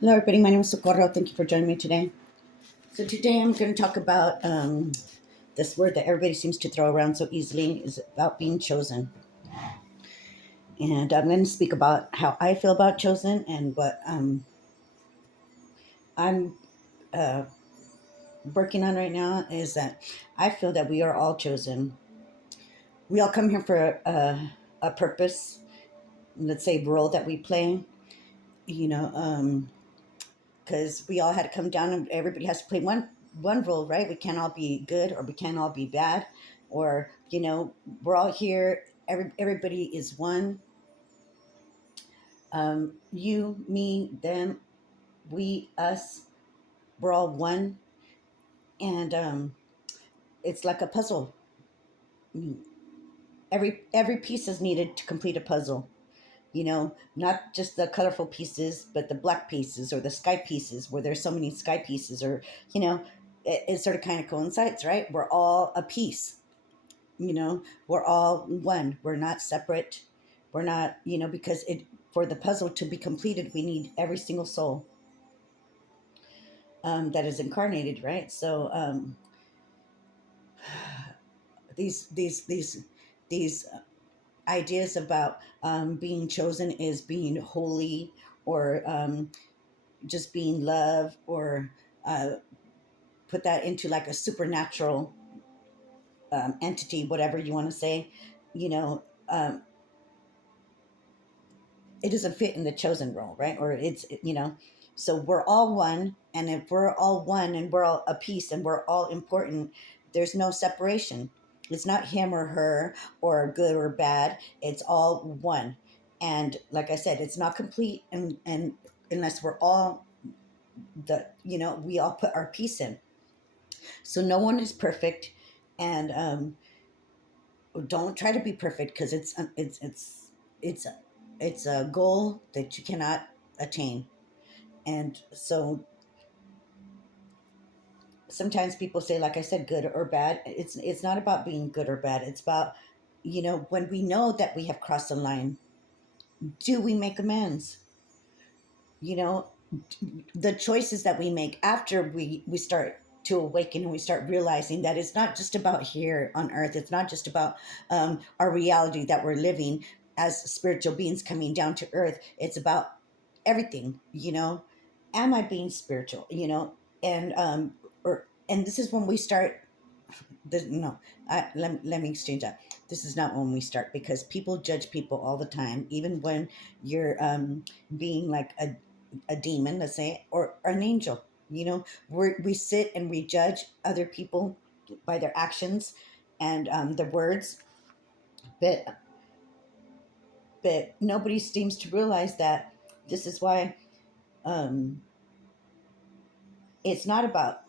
Hello, everybody. My name is Socorro. Thank you for joining me today. So today I'm going to talk about this word that everybody seems to throw around so easily is about being chosen. And I'm going to speak about how I feel about chosen and what I'm uh, working on right now is that I feel that we are all chosen. We all come here for a purpose, let's say role that we play, you know, because we all had to come down and everybody has to play one role, right? We can't all be good or we can't all be bad, or we're all here. Everybody is one. You, me, them, we, us. We're all one, and it's like a puzzle. Every piece is needed to complete a puzzle. Not just the colorful pieces, but the black pieces or the sky pieces, where there's so many sky pieces, or it sort of kind of coincides, right? We're all a piece. We're all one. We're not separate. We're not, because it for the puzzle to be completed, we need every single soul that is incarnated, right? So these ideas about being chosen is being holy, or just being love, or uh, put that into like a supernatural entity, whatever you want to say. you know it doesn't fit in the chosen role, right? Or so we're all one, and if we're all one and we're all a piece and we're all important, there's no separation. It's not him or her, or good or bad. It's all one. And like I said, it's not complete, and unless we're all we all put our piece in. So no one is perfect, and don't try to be perfect, because it's it's a goal that you cannot attain. And so sometimes people say, like I said, good or bad. It's not about being good or bad. It's about, when we know that we have crossed the line, do we make amends? you know the choices that we make after we start to awaken, and we start realizing that it's not just about here on earth. It's not just about our reality that we're living as spiritual beings coming down to earth. It's about everything. Am I being spiritual? And this is when we start. No, let me exchange that. This is not when we start, because people judge people all the time, even when you're being like a demon, let's say, or an angel. We sit and we judge other people by their actions and their words, but nobody seems to realize that this is why um, it's not about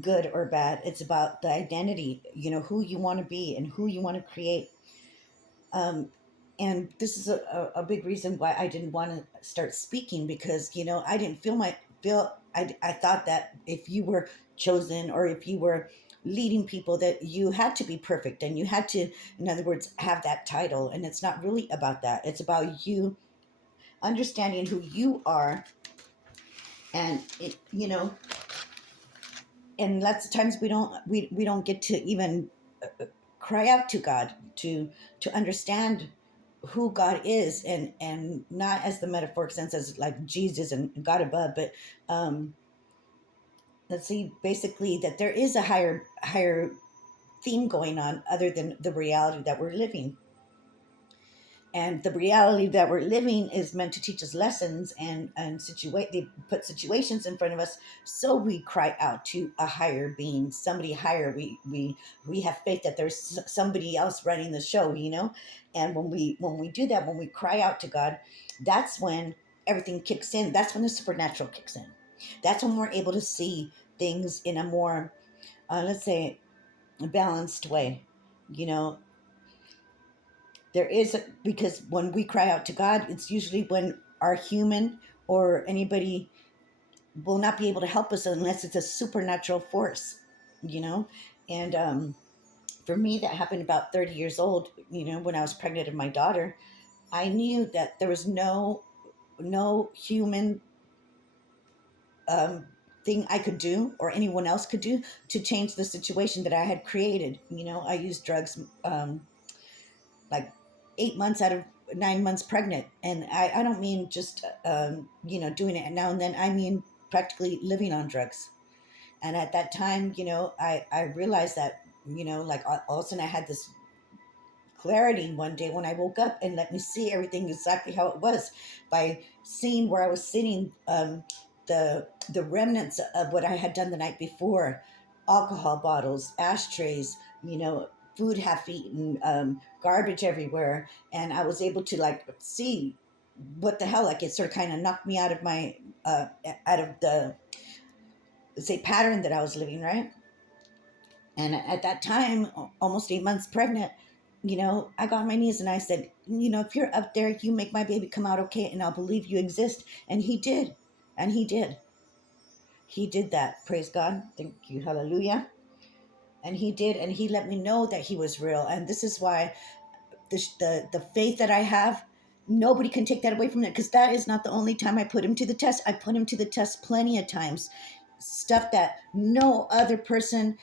good or bad. It's about the identity, who you want to be and who you want to create. Um, and this is a big reason why I didn't want to start speaking, because I didn't feel I thought that if you were chosen, or if you were leading people, that you had to be perfect, and you had to, in other words, have that title. And it's not really about that. It's about you understanding who you are. And and lots of times we don't get to even cry out to God to understand who God is, and not as the metaphoric sense as like Jesus and God above, but um, let's see, basically that there is a higher theme going on other than the reality that we're living. And the reality that we're living is meant to teach us lessons, and situate they put situations in front of us, so we cry out to a higher being, somebody higher. We have faith that there's somebody else running the show. And when we do that, when we cry out to God, that's when everything kicks in. That's when the supernatural kicks in. That's when we're able to see things in a more, let's say, balanced way. you know there is, because when we cry out to God, it's usually when our human or anybody will not be able to help us unless it's a supernatural force. you know and for me, that happened about 30 years old, when I was pregnant of my daughter. I knew that there was no human thing I could do or anyone else could do to change the situation that I had created. I used drugs like 8 months out of 9 months pregnant. And I don't mean just, doing it now and then. I mean practically living on drugs. And at that time, I realized that, like all of a sudden I had this clarity one day when I woke up and let me see everything exactly how it was by seeing where I was sitting, the remnants of what I had done the night before, alcohol bottles, ashtrays, food half eaten, garbage everywhere, and I was able to like see what the hell, like it sort of kind of knocked me out of my out of the say pattern that I was living, right? And at that time, almost 8 months pregnant, I got on my knees and I said, if you're up there, you make my baby come out okay, and I'll believe you exist. And he did. And he did. He did that. Praise God. Thank you. Hallelujah. And he did. And he let me know that he was real. And this is why the faith that I have, nobody can take that away from it, because that is not the only time I put him to the test. I put him to the test plenty of times. Stuff that no other person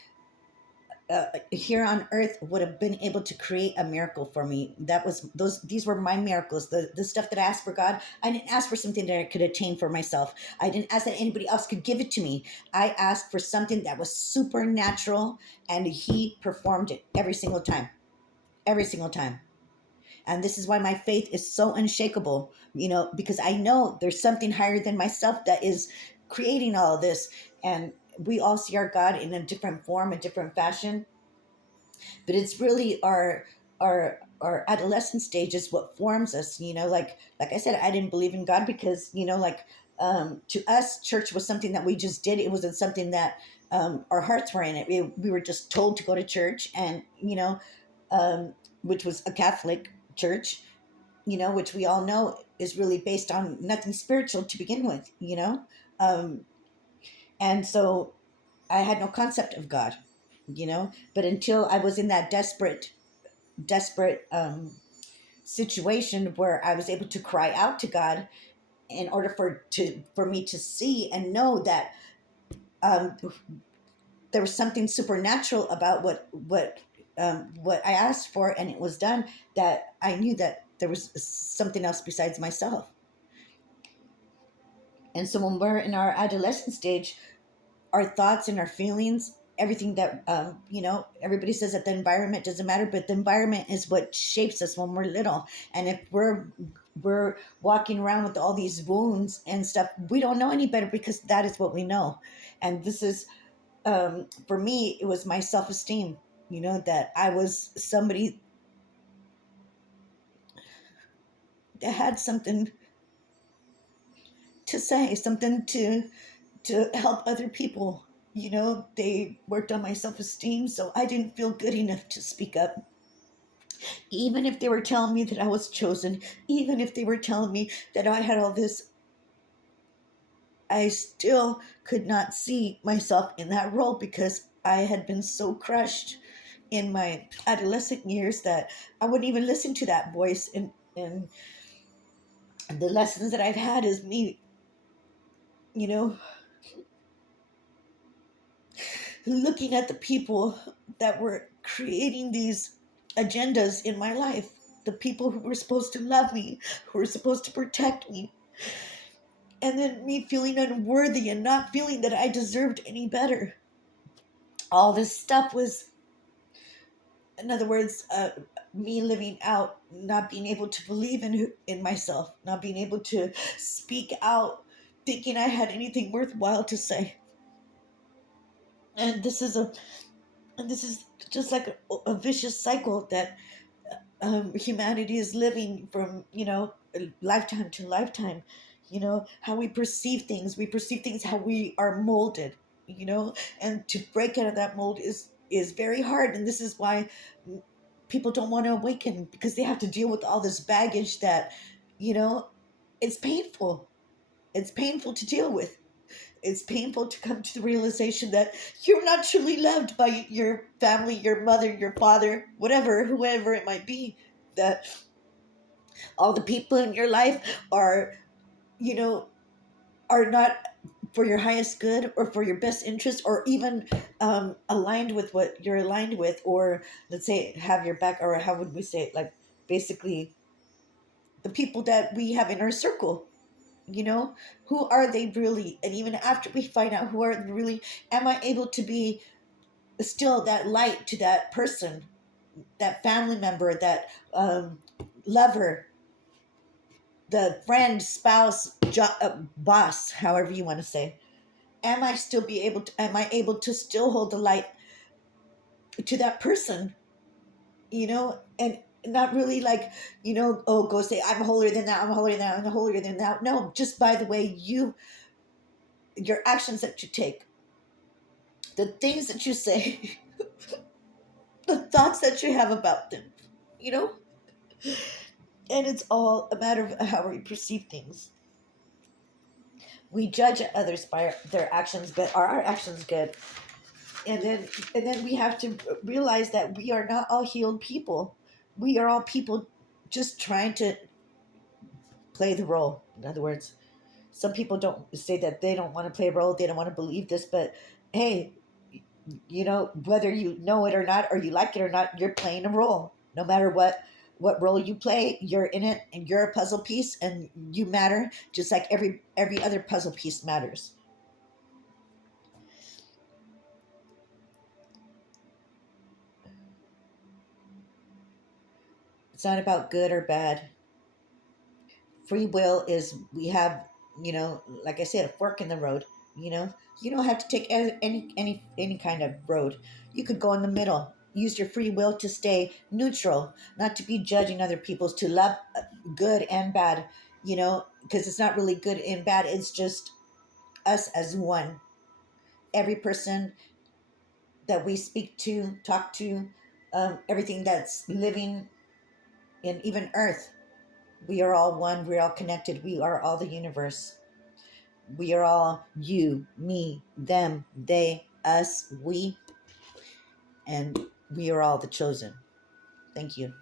here on earth would have been able to create a miracle for me. That was these were my miracles. The stuff that I asked for God, I didn't ask for something that I could attain for myself. I didn't ask that anybody else could give it to me. I asked for something that was supernatural, and he performed it every single time. Every single time. And this is why my faith is so unshakable, because I know there's something higher than myself that is creating all of this. And we all see our God in a different form, a different fashion, but it's really our adolescent stage is what forms us. Like I said, I didn't believe in God because, to us, church was something that we just did. It wasn't something that our hearts were in it. We were just told to go to church, and which was a Catholic church, which we all know is really based on nothing spiritual to begin with. um, and so I had no concept of God. But until I was in that desperate situation where I was able to cry out to God in order for me to see and know that um, there was something supernatural about what I asked for, and it was done. That I knew that there was something else besides myself. And so when we're in our adolescent stage, our thoughts and our feelings, everything that everybody says that the environment doesn't matter, but the environment is what shapes us when we're little. And if we're walking around with all these wounds and stuff, we don't know any better, because that is what we know. And this is, for me, it was my self-esteem, that I was somebody that had something to say, something to help other people. They worked on my self-esteem, so I didn't feel good enough to speak up. Even if they were telling me that I was chosen, even if they were telling me that I had all this, I still could not see myself in that role, because I had been so crushed in my adolescent years that I wouldn't even listen to that voice. And the lessons that I've had is me, you know, looking at the people that were creating these agendas in my life, the people who were supposed to love me, who were supposed to protect me, and then me feeling unworthy and not feeling that I deserved any better. All this stuff was, in other words, me living out, not being able to believe in myself, not being able to speak out, thinking I had anything worthwhile to say. And this is just like a vicious cycle that humanity is living from, lifetime to lifetime. How we perceive things how we are molded. And to break out of that mold is very hard. And this is why people don't want to awaken, because they have to deal with all this baggage that, you know it's painful. It's painful to deal with. It's painful to come to the realization that you're not truly loved by your family, your mother, your father, whatever, whoever it might be. That all the people in your life are, you know, are not for your highest good or for your best interest, or even aligned with what you're aligned with, or let's say have your back, or how would we say it, like basically the people that we have in our circle, you know, who are they really? And even after we find out who are they really, am I able to be still that light to that person, that family member, that lover, the friend, spouse, boss, however you want to say? Am I still be able to, am I able to still hold the light to that person, you know, and not really like, you know, oh, go say I'm holier than that, I'm holier than that, I'm holier than that. No, just by the way you, your actions that you take, the things that you say, the thoughts that you have about them, you know, and it's all a matter of how we perceive things. We judge others by their actions, but are our actions good? And then, and then we have to realize that we are not all healed people. We are all people just trying to play the role. In other words, some people don't say that they don't want to play a role, they don't want to believe this, but hey, you know, whether you know it or not, or you like it or not, you're playing a role. No matter what role you play, you're in it, and you're a puzzle piece, and you matter just like every other puzzle piece matters. It's not about good or bad. Free will is, we have, you know, like I said, a fork in the road. You know, you don't have to take any kind of road. You could go in the middle, use your free will to stay neutral, not to be judging other people's, to love good and bad, you know, because it's not really good and bad, it's just us as one. Every person that we speak to, talk to, everything that's living in even earth, we are all one, we're all connected, we are all the universe. We are all you, me, them, they, us, we, and we are all the chosen. Thank you.